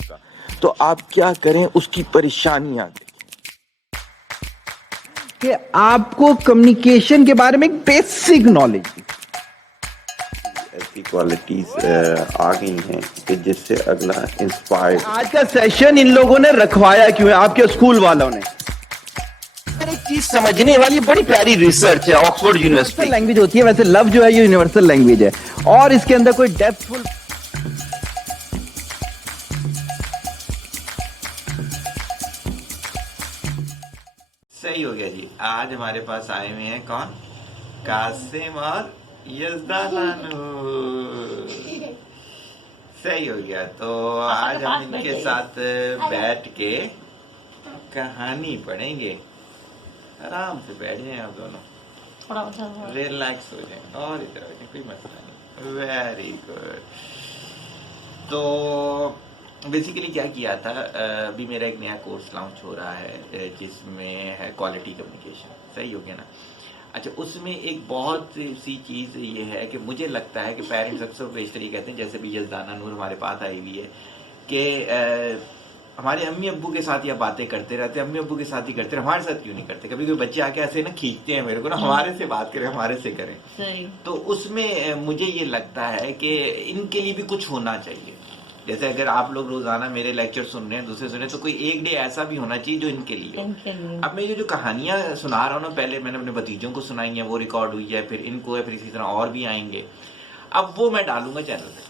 उसका, तो आप क्या करें उसकी परेशानियां देखें कि आपको कम्युनिकेशन के बारे में एक बेसिक नॉलेज, ऐसी क्वालिटीज आ गई हैं कि जिससे अगला इंस्पायर्ड। आज का सेशन इन लोगों ने रखवाया क्यों है? आपके स्कूल वालों ने। एक चीज समझने वाली बड़ी प्यारी रिसर्च है ऑक्सफोर्ड यूनिवर्सिटी। लैंग्वेज होती है, वैसे लव जो है ये यूनिवर्सल लैंग्वेज है और इसके अंदर कोई डेप्थफुल सही हो गया जी। आज हमारे पास आए हुए हैं कौन? कासिम और यजदान। सही हो गया। तो आज हम इनके साथ बैठ के कहानी पढ़ेंगे। आराम से बैठ जाए आप दोनों, थोड़ा रिलैक्स हो जाए और इधर हो जाए, कोई मसला नहीं। Very good. तो बेसिकली क्या किया था, अभी मेरा एक नया कोर्स लॉन्च हो रहा है जिसमें है क्वालिटी कम्युनिकेशन। सही हो गया ना? अच्छा, उसमें एक बहुत सी चीज़ ये है कि मुझे लगता है कि पेरेंट्स अक्सर बेशतर ये कहते हैं, जैसे भी यजदाना नूर हमारे पास आई हुई है कि हमारे अम्मी अब्बू के साथ या बातें करते रहते हैं, अम्मी अब्बू के साथ ही करते हैं, हमारे साथ क्यों नहीं करते? कभी कोई बच्चे आके ऐसे ना खींचते हैं मेरे को ना, हमारे से बात करें, हमारे से करें। तो उसमें मुझे ये लगता है कि इनके लिए भी कुछ होना चाहिए। जैसे अगर आप लोग रोजाना मेरे लेक्चर सुन रहे हैं, दूसरे सुन रहे हैं, तो कोई एक डे ऐसा भी होना चाहिए जो इनके लिए हो। अब मैं ये जो कहानियां सुना रहा हूँ ना, पहले मैंने अपने भतीजों को सुनाई है, वो रिकॉर्ड हुई है, फिर इनको है, फिर इसी तरह और भी आएंगे। अब वो मैं डालूंगा चैनल पे।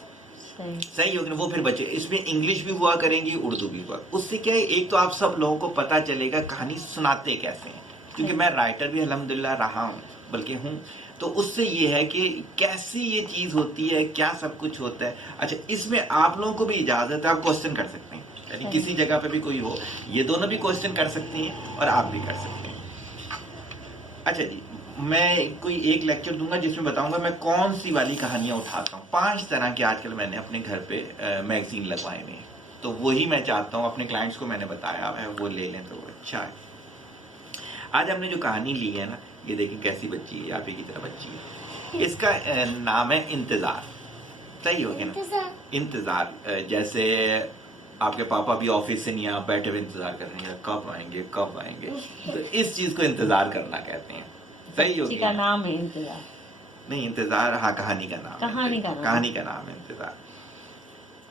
सही होगा ना? वो फिर बच्चे इसमें इंग्लिश भी हुआ करेंगी, उर्दू भी हुआ। उससे क्या है, एक तो आप सब लोगों को पता चलेगा कहानी सुनाते कैसे हैं, क्योंकि मैं राइटर भी अल्हम्दुलिल्लाह रहा हूँ, बल्कि हूँ। तो उससे ये है कि कैसी ये चीज होती है, क्या सब कुछ होता है। अच्छा, इसमें आप लोगों को भी इजाजत है, आप क्वेश्चन कर सकते हैं, यानी किसी जगह पे भी कोई हो, ये दोनों भी क्वेश्चन कर सकती हैं और आप भी कर सकते हैं। अच्छा जी, मैं कोई एक लेक्चर दूंगा जिसमें बताऊंगा मैं कौन सी वाली कहानियां उठाता हूँ। 5 तरह की आजकल मैंने अपने घर पे मैगजीन लगवाए हुए हैं, तो वही मैं चाहता हूँ अपने क्लाइंट्स को, मैंने बताया है वो ले लें तो वो अच्छा है। आज हमने जो कहानी ली है ना, ये देखिए कैसी बच्ची है, आप ही की तरह बच्ची है। इसका नाम है इंतजार। सही हो गया ना? इंतजार। जैसे आपके पापा भी ऑफिस से नहीं, आप बैठे हुए इंतजार कर रहे हैं कब आएंगे कब आएंगे, तो इस चीज को इंतजार करना कहते हैं। सही हो गया? नाम है इंतजार? नहीं, इंतजार हाँ कहानी का नाम, कहानी का नाम है इंतजार।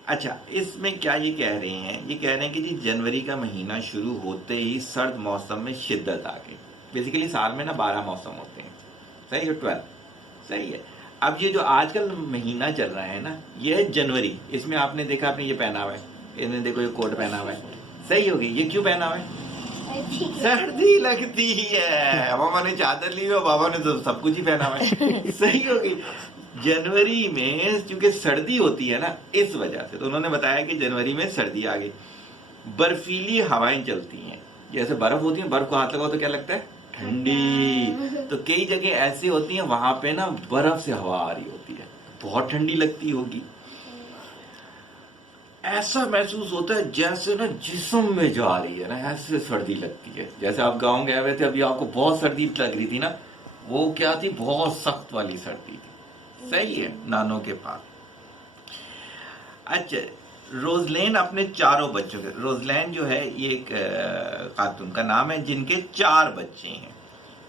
अच्छा, इसमें क्या ये कह रहे हैं, ये कह रहे हैं कि जी जनवरी का महीना शुरू होते ही सर्द मौसम में शिद्दत आ गई। बेसिकली साल में ना 12 मौसम होते हैं। सही है? 12। सही है। अब ये जो आजकल महीना चल रहा है ना, ये है जनवरी। इसमें आपने देखा, आपने ये पहना हुआ है, इन्हें देखो ये कोट पहना हुआ है। सही होगी? ये क्यों पहना हुआ है? सर्दी लगती है। मामा ने चादर ली हुई, बाबा ने तो सब कुछ ही पहना हुआ है। सही होगी? जनवरी में क्योंकि सर्दी होती है ना, इस वजह से। तो उन्होंने बताया कि जनवरी में सर्दी आ गई, बर्फीली हवाएं चलती हैं। जैसे बर्फ होती है, बर्फ को हाथ लगाओ तो क्या लगता है? ठंडी। तो कई जगह ऐसी होती हैं वहां पे ना बर्फ से हवा आ रही होती है, बहुत ठंडी लगती होगी। ऐसा महसूस होता है जैसे ना जिस्म में जा रही है ना, ऐसे सर्दी लगती है। जैसे आप गांव गए हुए थे, अभी आपको बहुत सर्दी लग रही थी ना, वो क्या थी? बहुत सख्त वाली सर्दी थी। सही है? नानों के पास। अच्छा, रोजलैन अपने 4 बच्चों के, रोजलैन जो है ये एक खातून का नाम है जिनके 4 बच्चे हैं।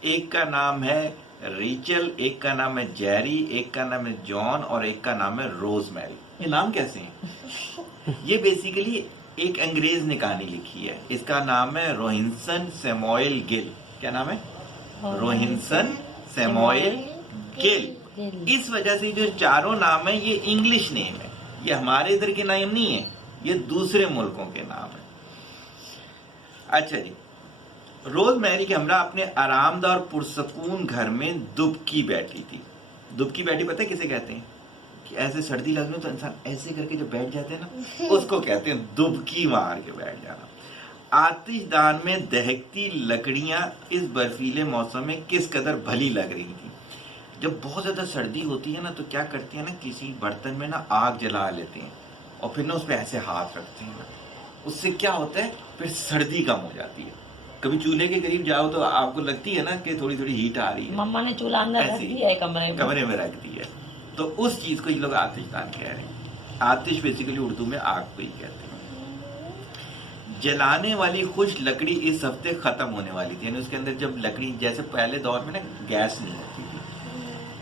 एक का नाम है रीचल, एक का नाम है जेरी, एक का नाम है जॉन और एक का नाम है रोजमेरी। ये नाम कैसे हैं? ये बेसिकली एक अंग्रेज ने कहानी लिखी है, इसका नाम है रोहिंसन सैमुअल गिल। क्या नाम है? रोहिंसन सैमुअल गिल। इस वजह से जो 4 नाम है ये इंग्लिश नेम है, ये हमारे इधर के नाम नहीं है, ये दूसरे मुल्कों के नाम है। अच्छा जी, रोजमेरी के हमरा अपने आरामदार और पुरसकून घर में दुबकी बैठी थी। दुबकी बैठी पता है किसे कहते हैं? कि ऐसे सर्दी लगने तो इंसान ऐसे करके जो बैठ जाते हैं ना, उसको कहते हैं दुबकी मार के बैठ जाना। आतिशदान में दहकती लकड़ियां इस बर्फीले मौसम में किस कदर भली लग रही थी। जब बहुत ज्यादा सर्दी होती है ना, तो क्या करते हैं ना, किसी बर्तन में ना आग जला लेते हैं और फिर ना उस पर ऐसे हाथ रखते हैं ना, उससे क्या होता है, फिर सर्दी कम हो जाती है। कभी चूल्हे के करीब जाओ तो आपको लगती है ना कि थोड़ी थोड़ी हीट आ रही है। मम्मा ने चूल्हा अंदर रख दिया है कमरे में रख दी है। तो उस चीज को ये लोग आतिशदान कह रहे हैं। आतिश बेसिकली उर्दू में आग को ही कहते हैं। जलाने वाली खुश लकड़ी इस हफ्ते खत्म होने वाली थी। यानी उसके अंदर जब लकड़ी, जैसे पहले दौर में ना गैस नहीं होती थी,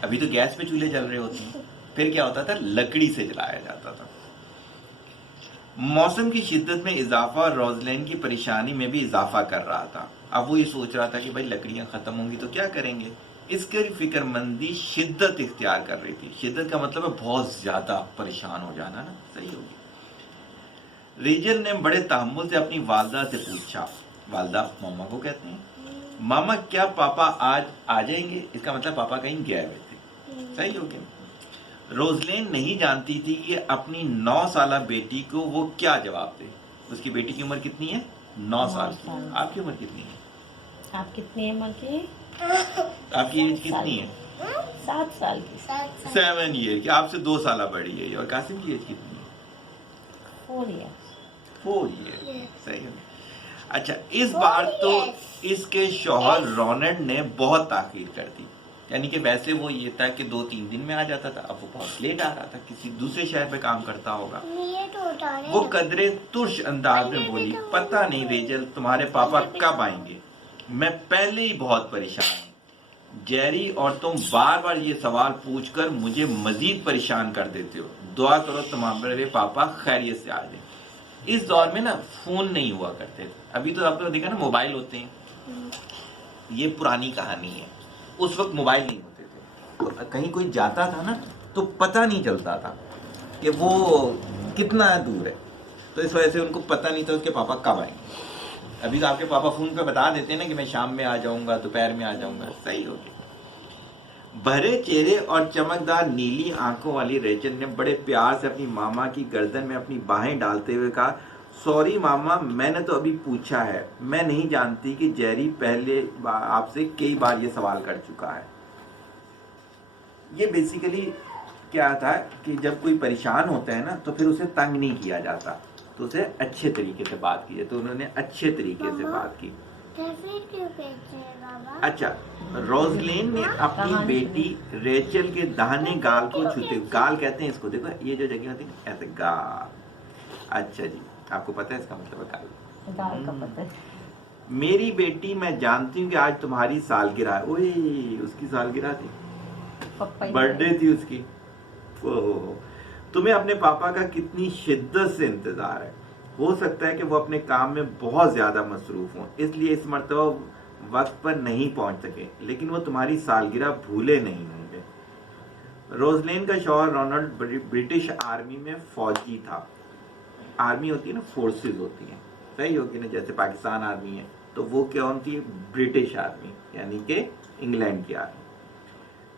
अभी तो गैस पे चूल्हे जल रहे होते हैं, फिर क्या होता था, लकड़ी से जलाया जाता था। मौसम की शिद्दत में इजाफा और रोजलैन की परेशानी में भी इजाफा कर रहा था। अब वो ये सोच रहा था कि भाई लकड़ियां खत्म होंगी तो क्या करेंगे। इसकी फिक्रमंदी शिद्दत इख्तियार कर रही थी। शिद्दत का मतलब है बहुत ज्यादा परेशान हो जाना ना, सही होगी। रीजन ने बड़े तहम्मुल से अपनी वालदा से पूछा, वालदा मामा को कहते हैं, मामा क्या पापा आज आ जाएंगे। इसका मतलब पापा कहीं गए हुए थे, सही हो गया। रोजलैन नहीं जानती थी कि अपनी 9 साला बेटी को वो क्या जवाब दे। उसकी बेटी की उम्र कितनी है, 9 साल की। आपकी उम्र कितनी है, आप कितनी उम्र की, आपकी एज कितनी है, 7 साल की, 7 ईयर की, आपसे 2 साल बड़ी है। और कासिम की एज कितनी है, 4 ईयर। 4 ईयर, सही है। अच्छा, इस बार तो इसके शौहर रौनक ने बहुत ताखीर कर दी। यानी कि वैसे वो ये था कि 2-3 दिन में आ जाता था, अब वो बहुत लेट आ रहा था, किसी दूसरे शहर पे काम करता होगा। वो कदरे तुर्श अंदाज में बोली, पता नहीं रेजल तुम्हारे पापा कब आएंगे, मैं पहले ही बहुत परेशान हूँ। जेरी और तुम बार बार ये सवाल पूछकर मुझे मजीद परेशान कर देते हो। दुआ करो तुम्हारे पापा खैरियत से आ जाए। इस दौर में ना फोन नहीं हुआ करते थे, अभी तो आपने देखा ना मोबाइल होते हैं, ये पुरानी कहानी है। उस वक्त मोबाइल नहीं होते थे, तो कहीं कोई जाता था ना तो पता नहीं चलता था कि वो कितना दूर है, तो इस वजह से उनको पता नहीं था उसके पापा कब आएंगे। अभी तो आपके पापा फोन पे बता देते हैं ना कि मैं शाम में आ जाऊंगा, दोपहर में आ जाऊंगा, सही हो गया। भरे चेहरे और चमकदार नीली आंखों वाली रेचल ने बड़े प्यार से अपनी मामा की गर्दन में अपनी बाहें डालते हुए कहा, सॉरी मामा, मैंने तो अभी पूछा है, मैं नहीं जानती कि जेरी पहले आपसे कई बार ये सवाल कर चुका है। ये बेसिकली क्या था कि जब कोई परेशान होता है ना तो फिर उसे तंग नहीं किया जाता, तो उसे अच्छे तरीके से बात की जाए, तो उन्होंने अच्छे तरीके से बात की। अच्छा, रोजलिन ने अपनी बेटी रेचल के दाहिने गाल को छूते, गाल कहते हैं इसको, देखो ये जो जगह होती है ऐसे गाल। अच्छा जी, आपको पता है इसका मतलब है गाल का पता है। मेरी बेटी, मैं जानती हूँ कि आज तुम्हारी सालगिरह है। ओए, उसकी सालगिरह थी, बर्थडे थी उसकी। ओह, तुम्हें अपने पापा का कितनी शिद्दत से इंतजार है। हो सकता है कि वो अपने काम में बहुत ज्यादा मसरूफ हों, इसलिए इस मर्तबा वक्त पर नहीं पहुंच सके, लेकिन वो तुम्हारी सालगिरह भूले नहीं होंगे। रोजलिन का शौहर रोनाल्ड ब्रिटिश आर्मी में फौजी था। आर्मी होती है ना, फोर्सेस होती हैं, सही होगी ना, जैसे पाकिस्तान आर्मी है तो वो क्या होती है, ब्रिटिश आर्मी, यानी कि इंग्लैंड की आर्मी।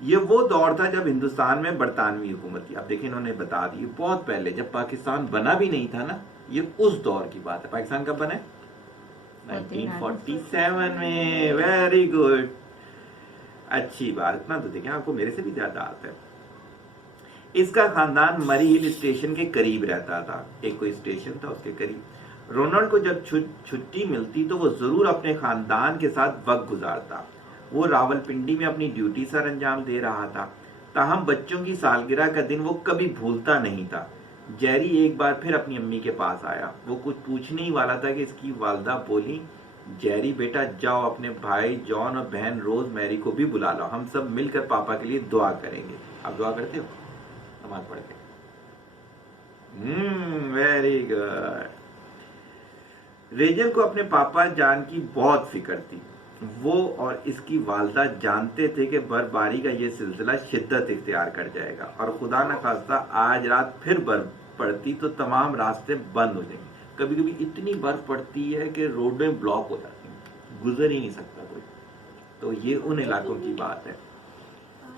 ये वो दौर था जब हिंदुस्तान में बरतानवी हुकूमत थी। अब देखिए, इन्होंने बता दी बहुत पहले, जब पाकिस्तान बना भी नहीं था ना, ये उस दौर की बात है। पाकिस्तान कब बना है, 1947 में। वेरी गुड, अच्छी बात। इतना तो देखें, आपको मेरे से भी ज्यादा आता है। इसका खानदान मरी हिल स्टेशन के करीब रहता था, एक कोई स्टेशन था उसके करीब। रोनाल्ड को जब छुट्टी मिलती तो वो जरूर अपने खानदान के साथ वक्त गुजारता। वो रावलपिंडी में अपनी ड्यूटी सर अंजाम दे रहा था, ताहम बच्चों की सालगिरह का दिन वो कभी भूलता नहीं था। जेरी एक बार फिर अपनी अम्मी के पास आया। वो कुछ पूछने ही वाला था कि इसकी वालदा बोली, जेरी बेटा जाओ, अपने भाई जॉन और बहन रोज मैरी को भी बुला लो, हम सब मिलकर पापा के लिए दुआ करेंगे। आप दुआ करते हो नमाज पढ़ के? Very good. रेजल को अपने पापा जान की बहुत फिक्र थी। वो और इसकी वालदा जानते थे कि बर्फबारी का ये सिलसिला शिद्दत इख्तियार कर जाएगा और खुदा न खास्ता आज रात फिर बर्फ पड़ती तो तमाम रास्ते बंद हो जाएंगे। कभी कभी इतनी बर्फ पड़ती है कि रोडें ब्लॉक हो जाती हैं, गुजर ही नहीं सकता कोई। तो ये उन इलाकों की बात है।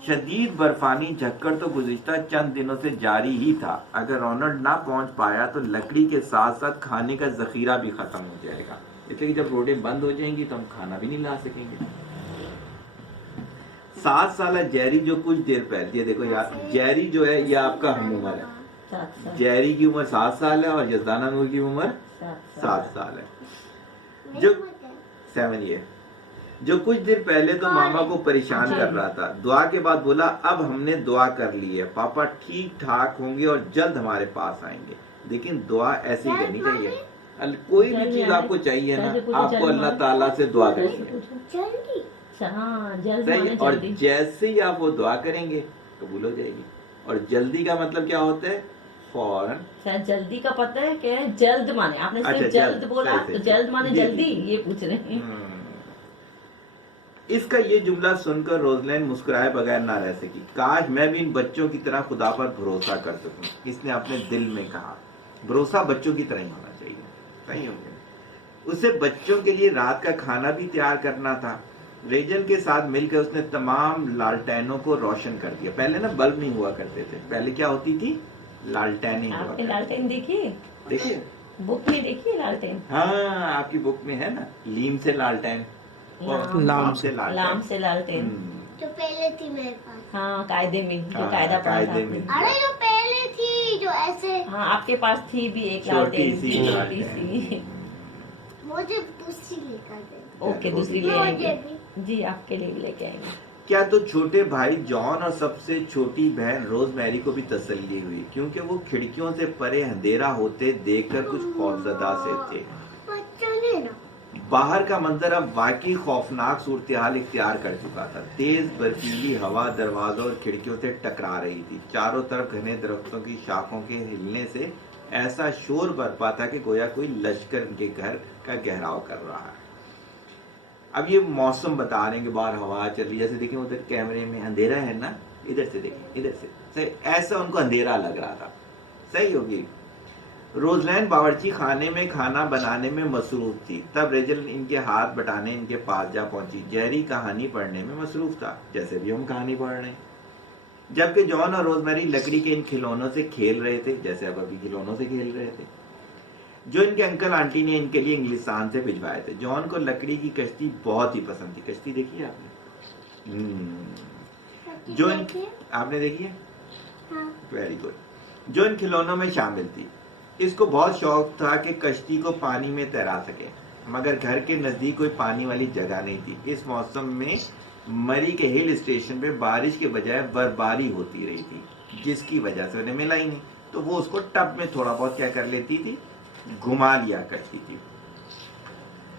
शदीद बर्फानी झक्कड़ तो गुज़िश्ता चंद दिनों से जारी ही था। अगर रोनाल्ड ना पहुंच पाया तो लकड़ी के साथ साथ खाने का जखीरा भी खत्म हो जाएगा, इसलिए जब रोडें बंद हो जाएंगी तो हम खाना भी नहीं ला सकेंगे। 7 साल जेरी जो कुछ देर पहले, ये देखो यार, जेरी जो है ये आपका हम उम्र है। जेरी की उम्र 7 साल है और यज़दाना नूर की उम्र 7 साल है। जो 7 ईयर, जो कुछ देर पहले तो मामा को परेशान कर रहा था, दुआ के बाद बोला, अब हमने दुआ कर ली है, पापा ठीक ठाक होंगे और जल्द हमारे पास आएंगे। लेकिन दुआ ऐसी करनी चाहिए, कोई भी चीज आपको चाहिए ना, आपको अल्लाह ताला से दुआ करेंगे, जल्दी। हाँ, जल्द सही। माने और जल्दी। जैसे ही आप वो दुआ करेंगे कबूल हो जाएगी। और जल्दी का मतलब क्या होता है? फौरन। सर जल्दी का पता है क्या है? जल्द माने, आपने सिर्फ अच्छा, जल्द बोला सही, तो सही, जल्द माने जी, जी। जल्दी, ये पूछ रहे हैं। इसका ये जुमला सुनकर रोजलैन मुस्कुराए बगैर ना रह सकी। काश मैं भी इन बच्चों की तरह खुदा पर भरोसा कर सकूं, इसने अपने दिल में कहा। भरोसा बच्चों की तरह ही होना चाहिए, सही हो गया। उसे बच्चों के लिए रात का खाना भी तैयार करना था। रेजल के साथ मिलकर उसने तमाम लालटेनों को रोशन कर दिया। पहले ना बल्ब नहीं हुआ करते थे, पहले क्या होती थी? लालटेनें हुआ आपने करती। लालटेन देखी? देखिए, बुक में देखी लालटेन? हाँ आपकी बुक में है ना, लीम से लालटेन और लाम से लालटेन। लाम से लालटेन जो पहले थी मेरे पास। हाँ, कायदे में जो हाँ, कायदा पढ़ा था कायदे आपने। में। अरे जो पहले थी जो ऐसे, हाँ, आपके पास थी भी एक छोटी लालटेन, सी छोटी लालटेन। सी। मुझे दूसरी लेकर दे। ओके, दूसरी ले मुझे आएंगे भी। जी, आपके लिए भी लेके आएंगे। क्या तो छोटे भाई जॉन और सबसे छोटी बहन रोजमेरी को भी तसल्ली हुई, क्योंकि वो खिड़कियों से परे अंधेरा होते देखकर कुछ खौफजदा से थे। बच्चों ने ना बाहर का मंजर अब वाकई खौफनाक सूरत-ए-हाल इख्तियार कर चुका था। तेज बर्फीली हवा दरवाजों और खिड़कियों से टकरा रही थी। चारों तरफ घने दरख्तों की शाखों के हिलने से ऐसा शोर बरपा था कि गोया कोई लश्कर उनके घर का घेराव कर रहा है। अब ये मौसम बता रहे हैं कि बाहर हवा चल रही है। जैसे देखिए उधर कैमरे में अंधेरा है ना, इधर से देखें, इधर से सही, ऐसा उनको अंधेरा लग रहा था। सही होगी। रोजलैन बावर्ची खाने में खाना बनाने में मसरूफ थी। तब रेजल इनके हाथ बटाने इनके पास जा पहुंची। जेरी कहानी पढ़ने में मसरूफ था, जैसे भी हम कहानी पढ़ रहे हैं, जबकि जॉन और रोजमेरी लकड़ी के इन खिलौनों से खेल रहे थे, जैसे अब अभी खिलौनों से खेल रहे थे, जो इनके अंकल आंटी ने इनके लिए इंग्लिस्तान से भिजवाए थे। जॉन को लकड़ी की कश्ती बहुत ही पसंद थी। कश्ती देखी है आपने? जो आपने देखी है? हाँ। Very good. जो इन खिलौनों में शामिल थी। इसको बहुत शौक था कि कश्ती को पानी में तैरा सके, मगर घर के नजदीक कोई पानी वाली जगह नहीं थी। इस मौसम में मरी के हिल स्टेशन पे बारिश के बजाय बर्फबारी होती रही थी, जिसकी वजह से उन्हें मिला ही नहीं। तो वो उसको टब में थोड़ा बहुत क्या कर लेती थी, घुमा लिया करती थी।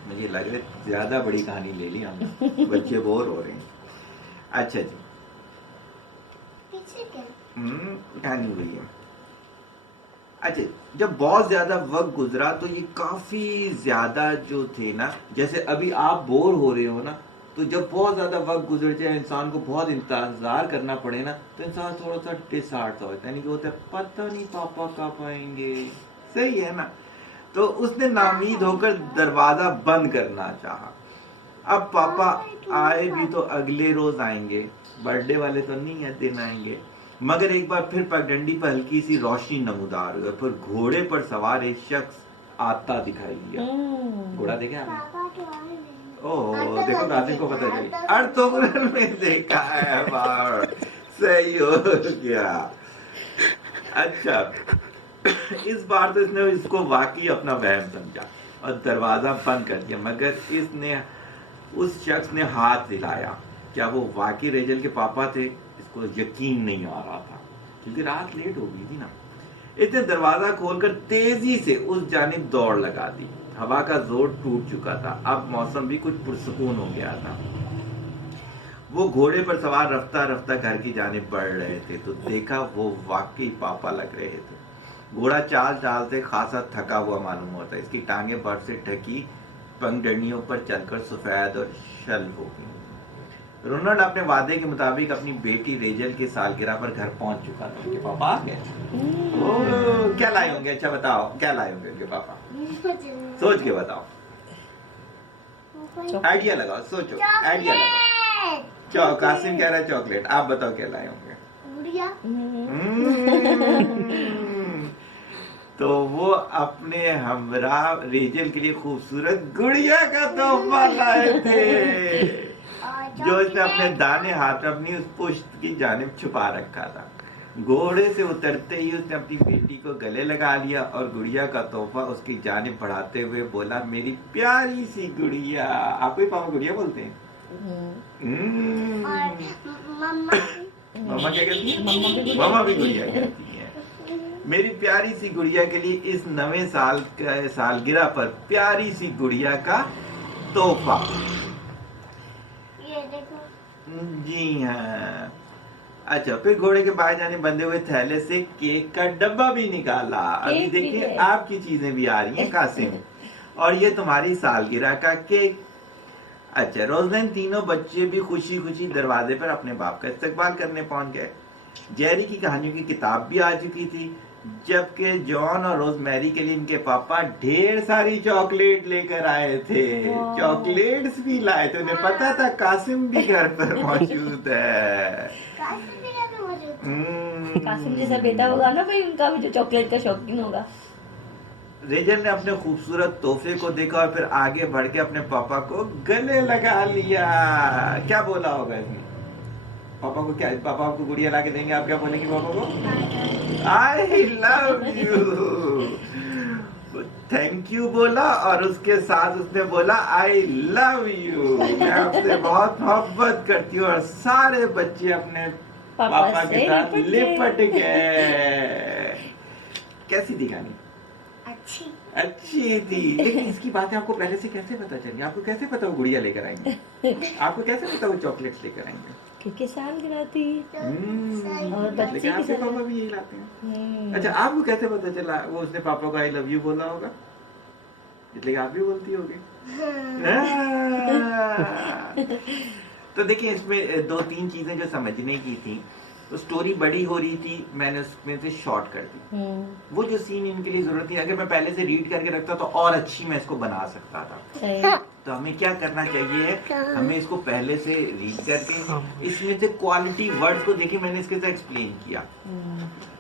मुझे लग रहा है ज्यादा बड़ी कहानी ले ली हमने, बच्चे बोर हो रहे हैं। अच्छा जी, पीछे क्या? कहानी हुई है। अच्छा, जब बहुत ज्यादा वक्त गुजरा तो ये काफी ज्यादा जो थे ना, जैसे अभी आप बोर हो रहे हो ना, तो जब बहुत ज्यादा वक्त गुजर जाए, इंसान को बहुत इंतजार करना पड़े ना, तो इंसान थोड़ा सा डिसहार्ट सा होता है, यानी कि होता है पता नहीं पापा कब आएंगे। सही है ना? तो उसने नाउम्मीद होकर दरवाजा बंद करना चाहा। अब पापा आए भी तो अगले रोज आएंगे, बर्थडे वाले तो नहीं है दिन आएंगे। मगर एक बार फिर पगडंडी पर हल्की सी रोशनी नमूदार हुई, फिर घोड़े पर सवार एक शख्स आता दिखाई दिया। घोड़ा देखा आपने? पापा तो आए नहीं। ओह देखो, नाज़िम को पता चली। अर्तुगरुल में देखा है बार। सही हो गया। अच्छा, इस बार तो इसने इसको वाकई अपना वहम समझा और दरवाजा बंद कर दिया, मगर इसने उस शख्स ने हाथ हिलाया। क्या वो वाकई रेजल के पापा थे? इसको यकीन नहीं आ रहा था, क्योंकि रात लेट हो गई थी ना। इसने दरवाजा खोलकर तेजी से उस जानिब दौड़ लगा दी। हवा का जोर टूट चुका था, अब मौसम भी कुछ पुरसुकून हो गया था। वो घोड़े पर सवार रफ्ता रफ्ता घर की जानिब बढ़ रहे थे, तो देखा वो वाकई पापा लग रहे थे। घोड़ा चाल चाल से खासा थका हुआ मालूम होता। इसकी टांगे बर्फ से ढकी पगडंडियों पर चलकर सफेद और शल हो गई। रोनाल्ड अपने वादे के मुताबिक अपनी बेटी रेजल के सालगिरह पर घर पहुंच चुका था। उनके पापा आ गए। क्या लाए होंगे? अच्छा बताओ, क्या लाए होंगे उनके पापा? सोच के बताओ, आइडिया लगाओ, सोचो, आइडिया लगाओ। कासिम कह रहा है चॉकलेट, आप बताओ क्या लाए होंगे? गुड़िया। तो वो अपने हमरा रेजल के लिए खूबसूरत गुड़िया का तोहफा लाए थे, जो इसने अपने दाने हाथ में अपनी उस पुश्त की जानिब छुपा रखा था। घोड़े से उतरते ही उसने अपनी बेटी को गले लगा लिया और गुड़िया का तोहफा उसकी जानिब बढ़ाते हुए बोला, मेरी प्यारी सी गुड़िया। आपको ही पापा गुड़िया बोलते हैं? और मम्मा मम्मा क्या कहती है? मम्मा भी गुड़िया कहती है। मेरी प्यारी सी गुड़िया के लिए इस नवे साल का सालगिरह पर प्यारी सी गुड़िया का तोहफा। ये देखो। जी हाँ। अच्छा, फिर घोड़े के बाएं जाने बंधे हुए थैले से केक का डब्बा भी निकाला। अभी केक भी देखिए है। आपकी चीजें भी आ रही हैं कासिम। और ये तुम्हारी सालगिरह का केक। अच्छा, रोज़लैन तीनों बच्चे भी खुशी खुशी दरवाजे पर अपने बाप का इस्तकबाल करने पहुंच गए। जेरी की कहानियों की किताब भी आ चुकी थी, जबकि जॉन और रोजमेरी के लिए इनके पापा ढेर सारी चॉकलेट लेकर आए थे। चॉकलेट्स भी लाए थे, उन्हें पता था कासिम भी घर पर मौजूद है। कासिम भी घर पे मौजूद है। कासिम जैसा बेटा होगा ना भाई, उनका भी जो चॉकलेट का शौकीन होगा। रेजल ने अपने खूबसूरत तोहफे को देखा और फिर आगे बढ़ के अपने पापा को गले लगा लिया। क्या बोला होगा इसने? पापा को क्या, पापा आपको गुड़िया ला के देंगे, आप क्या बोलेंगे पापा को? I love you, thank you बोला और उसके साथ उसने बोला आई लव यू, मैं आपसे बहुत मोहब्बत करती हूँ। और सारे बच्चे अपने पापा के साथ लिपट गए। कैसी थी कहानी? अच्छी थी। लेकिन इसकी बातें आपको पहले से कैसे पता चली? आपको कैसे पता वो गुड़िया लेकर आएंगे? आपको कैसे पता वो चॉकलेट्स लेकर आएंगे? क्योंकि सालगिरह थी और लेकिन बच्चे की आपके सालगिरह। पापा भी यही लाते हैं। अच्छा, आपको कैसे पता चला वो उसने पापा को आई लव यू बोला होगा? इसलिए आप भी बोलती होगी। तो देखिए, इसमें 2-3 चीजें जो समझने की थी। तो स्टोरी बड़ी हो रही थी, मैंने उसमें से शॉर्ट कर दी। वो जो सीन इनके लिए जरूरत थी, अगर मैं पहले से रीड करके रखता तो और अच्छी मैं इसको बना सकता था। सही। तो हमें क्या करना चाहिए, हमें इसको पहले से रीड करके इसमें से क्वालिटी वर्ड्स को देखिए, मैंने इसके साथ एक्सप्लेन किया।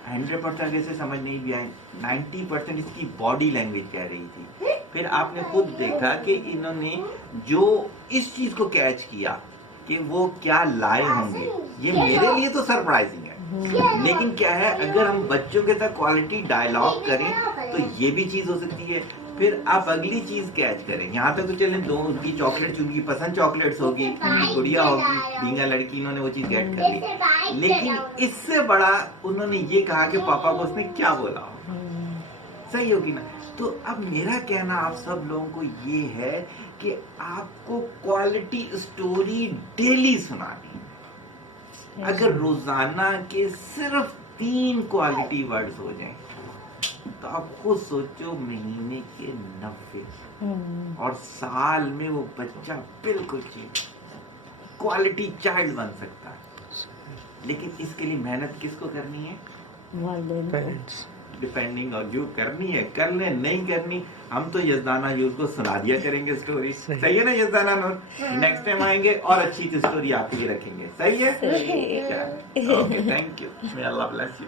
100% इसे समझ नहीं भी आए, 90% इसकी बॉडी लैंग्वेज कह रही थी। फिर आपने खुद देखा कि इन्होंने जो इस चीज को कैच किया कि वो क्या लाए होंगे, ये मेरे लिए तो सरप्राइजिंग है। लेकिन क्या है, अगर हम बच्चों के साथ क्वालिटी डायलॉग करें तो ये भी चीज हो सकती है। फिर आप अगली चीज कैच करें। यहाँ तक तो चले, दो उनकी चॉकलेट, उनकी पसंद चॉकलेट्स होगी, उनकी गुड़िया होगी, डींगा लड़की, इन्होंने वो चीज गेट कर ली। लेकिन इससे बड़ा उन्होंने ये कहा कि पापा को उसने क्या बोला, सही होगी ना? तो अब मेरा कहना आप सब लोगों को ये है कि आपको क्वालिटी स्टोरी डेली सुनानी है। अगर रोजाना के सिर्फ 3 क्वालिटी वर्ड्स हो जाएं तो आप खुद सोचो, महीने के 90 और साल में वो बच्चा बिल्कुल क्वालिटी चाइल्ड बन सकता है। लेकिन इसके लिए मेहनत किसको करनी है? डिपेंडिंग ऑन यू करनी है, कर ले, नहीं करनी हम तो यजदाना यूज को सुना दिया करेंगे स्टोरी। सही है ना यजदाना नूर? नेक्स्ट टाइम आएंगे और अच्छी स्टोरी आपके लिए रखेंगे। सही है? Okay, thank you. May Allah bless you.